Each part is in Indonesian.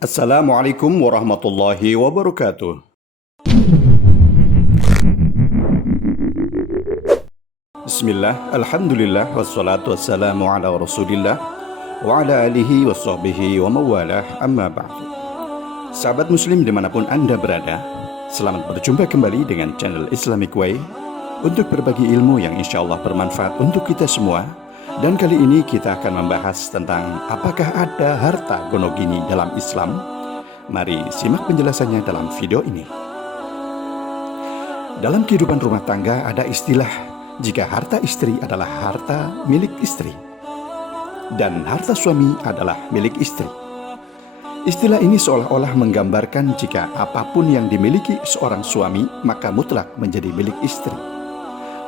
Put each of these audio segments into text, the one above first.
Assalamualaikum warahmatullahi wabarakatuh. Bismillah, alhamdulillah, wassalatu wassalamu ala rasulillah wa ala alihi wa sahbihi wa mawalah, amma ba'du. Sahabat muslim dimanapun Anda berada, selamat berjumpa kembali dengan channel Islamic Way untuk berbagi ilmu yang insya Allah bermanfaat untuk kita semua. Dan kali ini kita akan membahas tentang apakah ada harta gonogini dalam Islam. Mari simak penjelasannya dalam video ini. Dalam kehidupan rumah tangga ada istilah jika harta istri adalah harta milik istri dan harta suami adalah milik istri. Istilah ini seolah-olah menggambarkan jika apapun yang dimiliki seorang suami maka mutlak menjadi milik istri.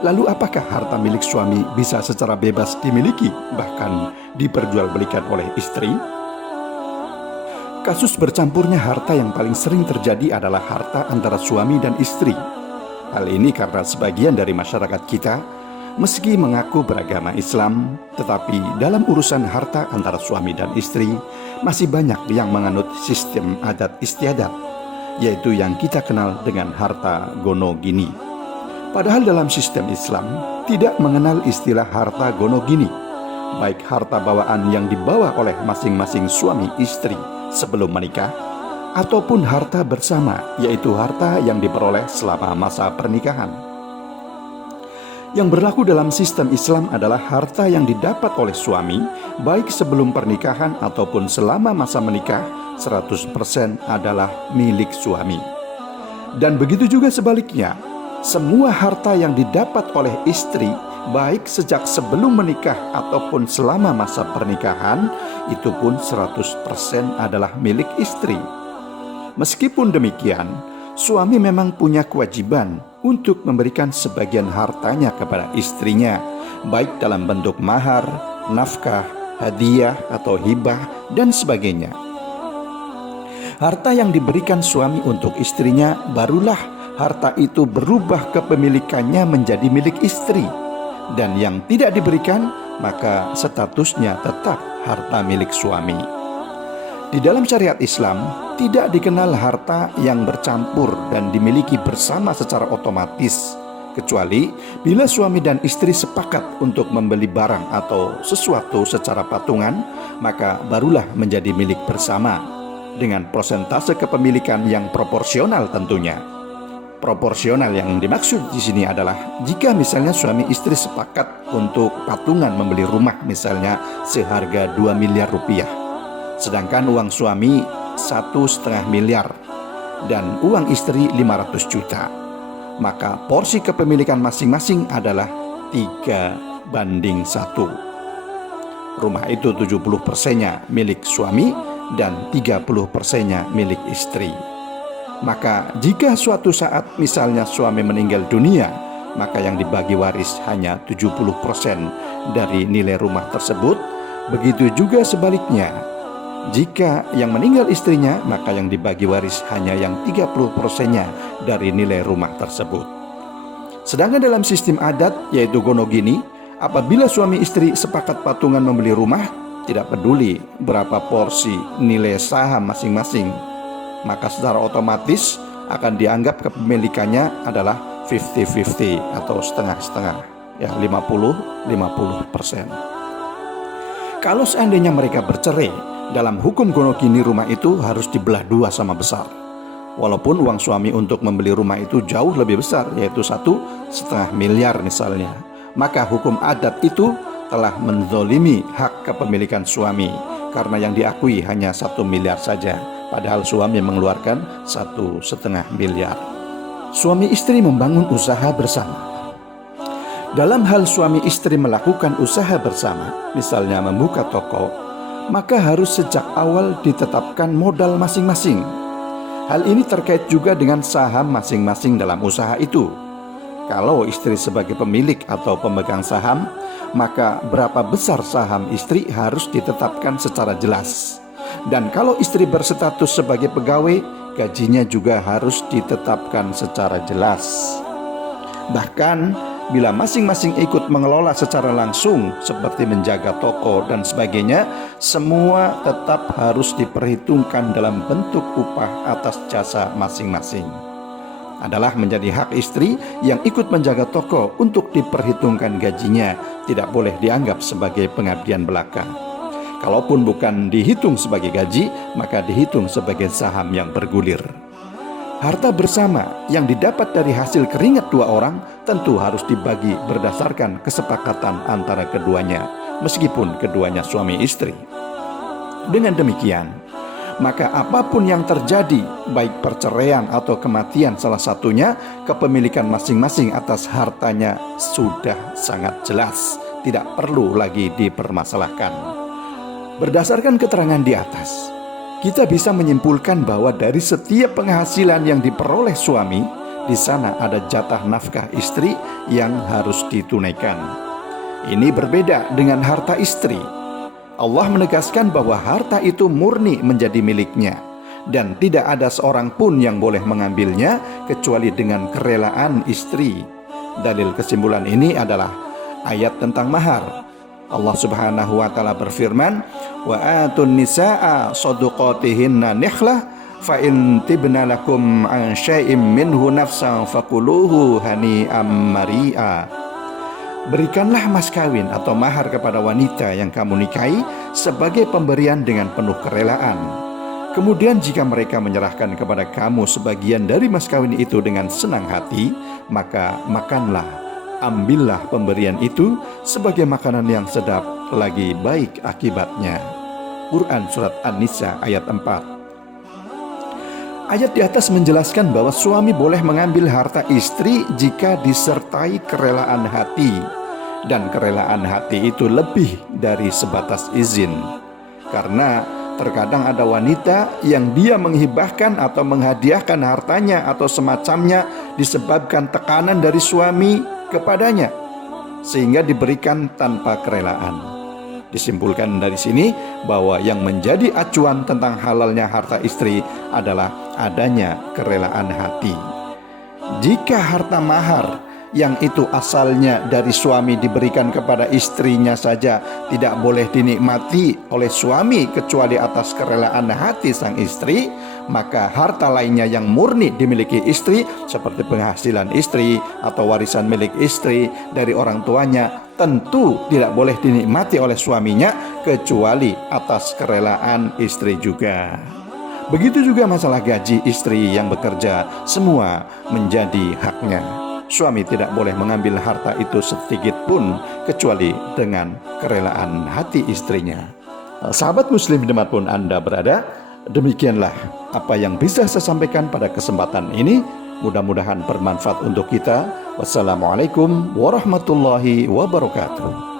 Lalu apakah harta milik suami bisa secara bebas dimiliki bahkan diperjualbelikan oleh istri? Kasus bercampurnya harta yang paling sering terjadi adalah harta antara suami dan istri. Hal ini karena sebagian dari masyarakat kita meski mengaku beragama Islam, tetapi dalam urusan harta antara suami dan istri masih banyak yang menganut sistem adat istiadat, yaitu yang kita kenal dengan harta gonogini. Padahal dalam sistem Islam tidak mengenal istilah harta gonogini, baik harta bawaan yang dibawa oleh masing-masing suami istri sebelum menikah, ataupun harta bersama, yaitu harta yang diperoleh selama masa pernikahan. Yang berlaku dalam sistem Islam adalah harta yang didapat oleh suami, baik sebelum pernikahan ataupun selama masa menikah, 100% adalah milik suami. Dan begitu juga sebaliknya, semua harta yang didapat oleh istri, baik sejak sebelum menikah ataupun selama masa pernikahan, itu pun 100% adalah milik istri. Meskipun demikian, suami memang punya kewajiban untuk memberikan sebagian hartanya kepada istrinya, baik dalam bentuk mahar, nafkah, hadiah atau hibah, dan sebagainya. Harta yang diberikan suami untuk istrinya, barulah harta itu berubah kepemilikannya menjadi milik istri. Dan yang tidak diberikan, maka statusnya tetap harta milik suami. Di dalam syariat Islam, tidak dikenal harta yang bercampur dan dimiliki bersama secara otomatis, kecuali bila suami dan istri sepakat untuk membeli barang atau sesuatu secara patungan, maka barulah menjadi milik bersama, dengan persentase kepemilikan yang proporsional tentunya. Proporsional yang dimaksud di sini adalah jika misalnya suami istri sepakat untuk patungan membeli rumah misalnya seharga 2 miliar rupiah, sedangkan uang suami 1,5 miliar dan uang istri 500 juta, maka porsi kepemilikan masing-masing adalah 3:1. Rumah itu 70%-nya milik suami dan 30%-nya milik istri. Maka jika suatu saat misalnya suami meninggal dunia, maka yang dibagi waris hanya 70% dari nilai rumah tersebut. Begitu juga sebaliknya, jika yang meninggal istrinya, maka yang dibagi waris hanya yang 30%-nya dari nilai rumah tersebut. Sedangkan dalam sistem adat, yaitu gonogini, apabila suami istri sepakat patungan membeli rumah, tidak peduli berapa porsi nilai saham masing-masing, maka secara otomatis akan dianggap kepemilikannya adalah 50-50 atau setengah-setengah, ya 50-50%. Kalau seandainya mereka bercerai, dalam hukum gonogini rumah itu harus dibelah dua sama besar. Walaupun uang suami untuk membeli rumah itu jauh lebih besar, yaitu 1,5 miliar misalnya, maka hukum adat itu telah menzolimi hak kepemilikan suami, karena yang diakui hanya 1 miliar saja, padahal suami mengeluarkan 1,5 miliar. Suami istri membangun usaha bersama. Dalam hal suami istri melakukan usaha bersama, misalnya membuka toko, maka harus sejak awal ditetapkan modal masing-masing. Hal ini terkait juga dengan saham masing-masing dalam usaha itu. Kalau istri sebagai pemilik atau pemegang saham, maka berapa besar saham istri harus ditetapkan secara jelas. Dan kalau istri berstatus sebagai pegawai, gajinya juga harus ditetapkan secara jelas. Bahkan bila masing-masing ikut mengelola secara langsung seperti menjaga toko dan sebagainya, semua tetap harus diperhitungkan dalam bentuk upah atas jasa masing-masing. Adalah menjadi hak istri yang ikut menjaga toko untuk diperhitungkan gajinya, tidak boleh dianggap sebagai pengabdian belaka. Kalaupun bukan dihitung sebagai gaji, maka dihitung sebagai saham yang bergulir. Harta bersama yang didapat dari hasil keringat dua orang tentu harus dibagi berdasarkan kesepakatan antara keduanya, meskipun keduanya suami istri. Dengan demikian, maka apapun yang terjadi, baik perceraian atau kematian salah satunya, kepemilikan masing-masing atas hartanya sudah sangat jelas, tidak perlu lagi dipermasalahkan. Berdasarkan keterangan di atas, kita bisa menyimpulkan bahwa dari setiap penghasilan yang diperoleh suami, di sana ada jatah nafkah istri yang harus ditunaikan. Ini berbeda dengan harta istri. Allah menegaskan bahwa harta itu murni menjadi miliknya, dan tidak ada seorang pun yang boleh mengambilnya kecuali dengan kerelaan istri. Dalil kesimpulan ini adalah ayat tentang mahar. Allah Subhanahu wa taala berfirman, "Wa atun nisaa shadaqatihinna nihlah fa in tibna lakum an syai'im minhu nafsan faquluhu hani'am mari'a." Berikanlah mas kawin atau mahar kepada wanita yang kamu nikahi sebagai pemberian dengan penuh kerelaan. Kemudian jika mereka menyerahkan kepada kamu sebagian dari mas kawin itu dengan senang hati, maka makanlah, ambillah pemberian itu sebagai makanan yang sedap lagi baik akibatnya. Quran Surat An-Nisa ayat 4. Ayat di atas menjelaskan bahwa suami boleh mengambil harta istri jika disertai kerelaan hati. Dan kerelaan hati itu lebih dari sebatas izin. Karena terkadang ada wanita yang dia menghibahkan atau menghadiahkan hartanya atau semacamnya disebabkan tekanan dari suami kepadanya, sehingga diberikan tanpa kerelaan. Disimpulkan dari sini bahwa yang menjadi acuan tentang halalnya harta istri adalah adanya kerelaan hati. Jika harta mahar yang itu asalnya dari suami diberikan kepada istrinya saja tidak boleh dinikmati oleh suami kecuali atas kerelaan hati sang istri, maka harta lainnya yang murni dimiliki istri seperti penghasilan istri atau warisan milik istri dari orang tuanya tentu tidak boleh dinikmati oleh suaminya kecuali atas kerelaan istri juga. Begitu juga masalah gaji istri yang bekerja, semua menjadi haknya. Suami tidak boleh mengambil harta itu sedikit pun kecuali dengan kerelaan hati istrinya. Sahabat muslim dimanapun Anda berada, demikianlah apa yang bisa saya sampaikan pada kesempatan ini. Mudah-mudahan bermanfaat untuk kita. Wassalamualaikum warahmatullahi wabarakatuh.